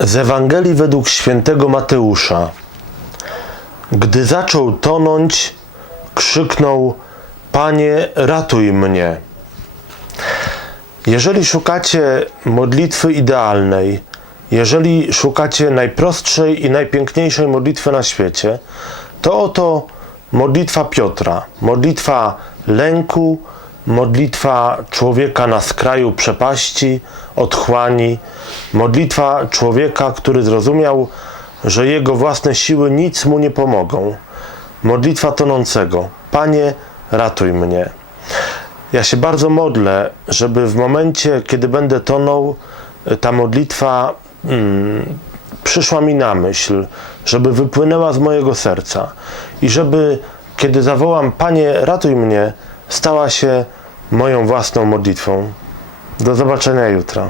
Z Ewangelii według świętego Mateusza. Gdy zaczął tonąć, krzyknął: Panie, ratuj mnie. Jeżeli szukacie modlitwy idealnej, jeżeli szukacie najprostszej i najpiękniejszej modlitwy na świecie, to oto modlitwa Piotra, modlitwa lęku, modlitwa człowieka na skraju przepaści, otchłani, modlitwa człowieka, który zrozumiał, że jego własne siły nic mu nie pomogą. Modlitwa tonącego: Panie, ratuj mnie. Ja się bardzo modlę, żeby w momencie, kiedy będę tonął, ta modlitwa mm, przyszła mi na myśl, żeby wypłynęła z mojego serca i żeby, kiedy zawołam, Panie, ratuj mnie, stała się moją własną modlitwą. Do zobaczenia jutro.